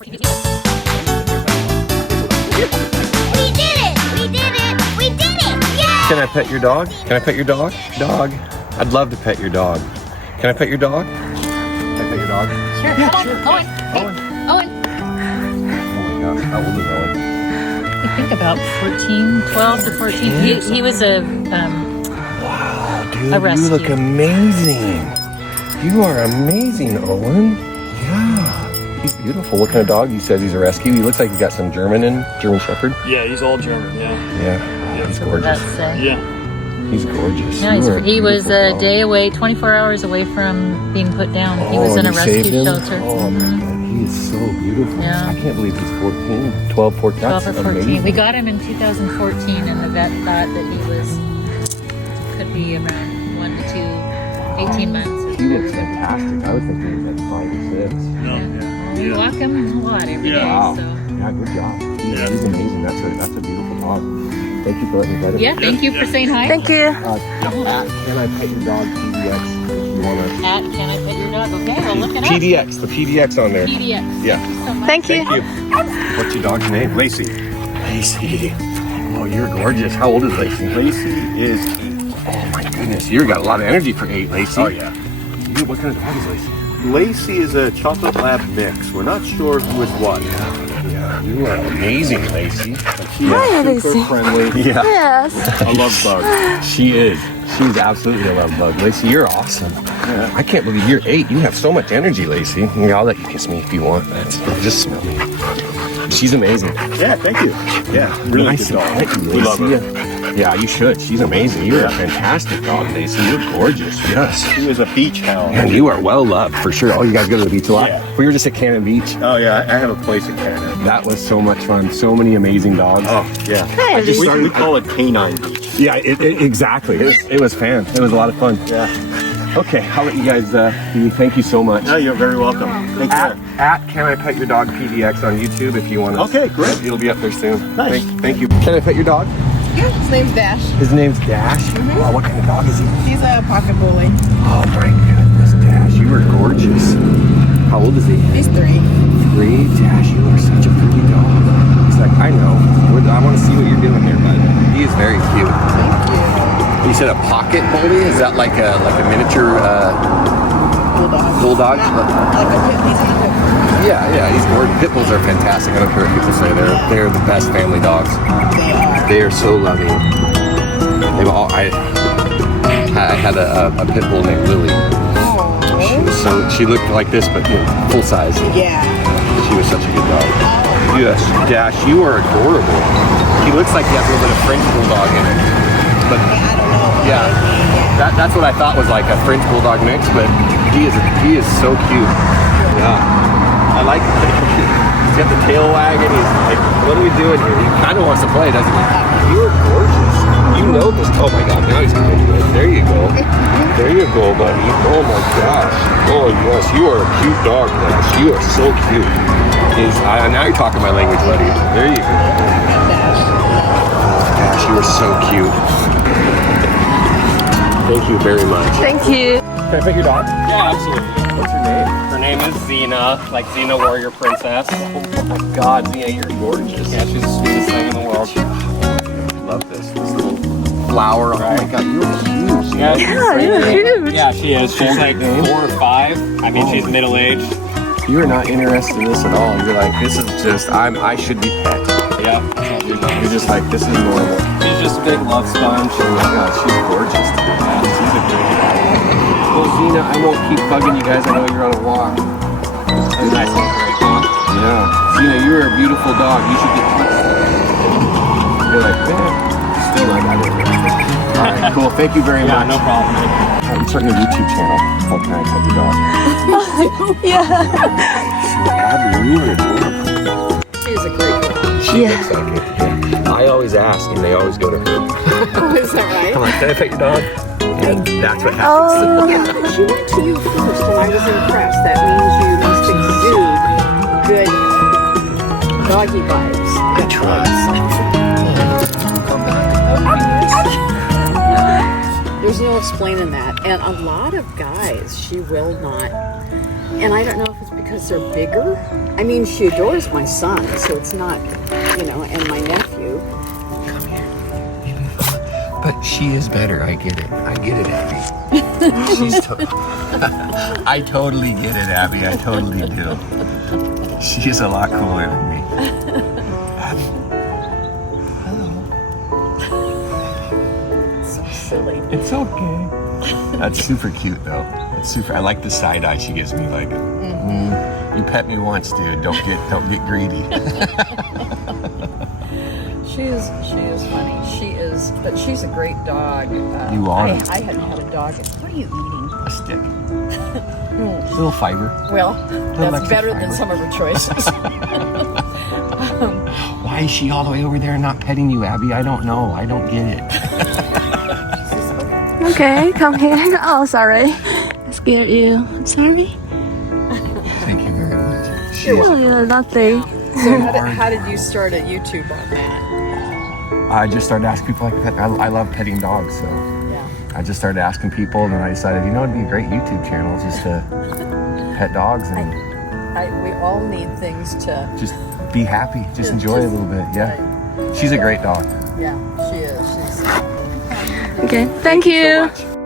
We did it! We did it! We did it! Yeah! Can I pet your dog? Can I pet your dog? Dog. I'd love to pet your dog. Can I pet your dog? Can I pet your dog? Sure. Yeah, Come sure. on. Owen. Owen. Owen. Oh my gosh, how old is Owen? I think about 14, 12 to 14. He was a Wow, dude, a rescue. you look amazing. You are amazing, Owen. Yeah, he's beautiful. What kind of dog? You said he's a rescue. He looks like he's got some German Shepherd. Yeah, he's all German, yeah. Yeah, he's gorgeous. That's Yeah. He's gorgeous. No, You are he was beautiful a dog. day away, 24 hours away from being put down. He was in a you saved rescue him? shelter. Oh my God, he is so beautiful. Yeah. I can't believe he's 14, 12, 14. 12 That's or 14. amazing. We got him in 2014, and the vet thought that could be around 1 to 18 months. He looks fantastic. I would think he was like 5 or 6. No, yeah. We walk him a lot every day. Wow. So. Yeah, good job. Yeah. He's amazing. That's a beautiful dog. Thank you for letting me pet him. Yeah, thank you for saying hi. Thank you. Can I pet your dog, PDX, if you want to? At Can I Pet Your Dog? Okay, we'll look it up. PDX, the PDX on there. PDX. Yeah. Thank you so much. Thank you. Thank you. What's your dog's name? Lacey. Lacey. Oh, you're gorgeous. How old is Lacey? Lacey is 8. Oh my goodness, you got a lot of energy for 8, Lacey. Oh, yeah. What kind of dog is Lacey? Lacey is a chocolate lab mix. We're not sure who is what. Yeah, you are amazing, Lacey. She is Hi, super Lacey. friendly. Yeah, Yes. A love bug. she is. She's absolutely a love bug. Lacey, you're awesome. Yeah. I can't believe you're 8. You have so much energy, Lacey. Yeah, I'll let you kiss me if you want. Just smell me. She's amazing. Yeah, thank you. Yeah, really Nice good dog. to pet you, We love Lacey. her. Yeah, you should. She's amazing. You're a fantastic dog, Lacey. You're gorgeous. Yes. She was a beach hound. And you are well loved for sure. Oh, you guys go to the beach a lot? Yeah. We were just at Cannon Beach. Oh, yeah, I have a place in Canada. That was so much fun. So many amazing dogs. Oh, yeah. Hi, We Lacey. call it Canine Beach. Yeah, exactly. It was fun. It was a lot of fun. Yeah. Okay, how about you guys be? Thank you so much. No, you're very welcome. Thank you. At Can I Pet Your Dog PDX on YouTube if you want to. Okay, great. It'll be up there soon. Nice. Thank you. Can I pet your dog? Yeah, his name's Dash. His name's Dash. Wow, what kind of dog is he? He's a pocket bully. Oh my goodness, Dash, you are gorgeous. How old is he? He's 3. 3. Dash, you are such a pretty dog. He's like, I know. I want to see what you're doing here, bud. He is very cute. Thank you. You said a pocket bully? Is that like a miniature Bulldog. bulldog? Like a pit. He's a pit. Yeah, he's gorgeous. Pit bulls are fantastic. I don't care what people say. They're the best family dogs. They are. They are so loving. I had a pit bull named Lily. She looked like this, but full size. Yeah. She was such a good dog. Yes, Dash, you are adorable. He looks like he has a little bit of French bulldog in it. But I don't know. yeah, that's what I thought was like a French bulldog mix. But he is so cute. Yeah, I like it. He's got the tail wagging. He's like, what are we doing here? He kind of wants to play, doesn't he? You are gorgeous. You know this. Oh my God, now he's gonna do it. There you go. There you go, buddy. Oh my gosh. Oh yes, you are a cute dog, Dash. You are so cute. Now you're talking my language, buddy. There you go. Dash, you are so cute. Thank you very much. Thank you. Can I pet your dog? Yeah, absolutely. What's her name? Her name is Xena, like Xena Warrior Princess. Oh my God, Xena, you're gorgeous. Yeah, she's the sweetest thing in the world. Love this little flower. Oh my God, you're huge. Yeah, you're huge. Yeah, she is. She's like 4 or 5. I mean, she's middle-aged. You're not interested in this at all. You're like, this is just, I should be pet. Yeah. You're just like, this is normal. She's just a big love sponge. Oh my God, she's gorgeous. Yeah, she's a great dog. Well, Xena, I won't keep bugging you guys. I know you're on a walk. A nice little great dog. Yeah. Xena, you're a beautiful dog. You should get touched. You're like, still not that interested. All right, cool. Thank you very Yeah, much. no problem. I'm starting a YouTube channel called Can I Pet Your Dog? Yeah. Abby, you are adorable. She's a great dog. She looks like it. Yeah. I always ask, and they always go to her. Oh, is that right? Come on, can I pet your dog? And that's what happens. Oh. Yeah, but she went to you first, and I was impressed. That means you must exude good doggy vibes. I trust. There's no explaining that. And a lot of guys, she will not. And I don't know if it's because because they're bigger. I mean, she adores my son, so it's not, you know, and my nephew. But she is better. I get it. I get it, Abby. I totally get it, Abby. I totally do. She's a lot cooler than me. Abby. Hello. So silly. It's okay. That's super cute, though. It's super. I like the side eye she gives me. Like, you pet me once, dude. Don't get greedy. She is funny. She is, but she's a great dog. You are. I hadn't had a dog. What are you eating? A stick. Little fiber. Well, that's extra better fiber. than some of her choices. Why is she all the way over there not petting you, Abby? I don't know. I don't get it. Okay, come here. Oh, sorry. I scared you. I'm sorry. Thank you very much. Oh, yeah, nothing. So how did you start a YouTube on that? I just started asking people like pet. I love petting dogs, so Yeah. I just started asking people, and then I decided, you know, it'd be a great YouTube channel just to pet dogs and We all need things to. just be happy, just enjoy a little bit. Yeah, she's a great dog. Yeah, she is. She's. Okay, thank you. So much.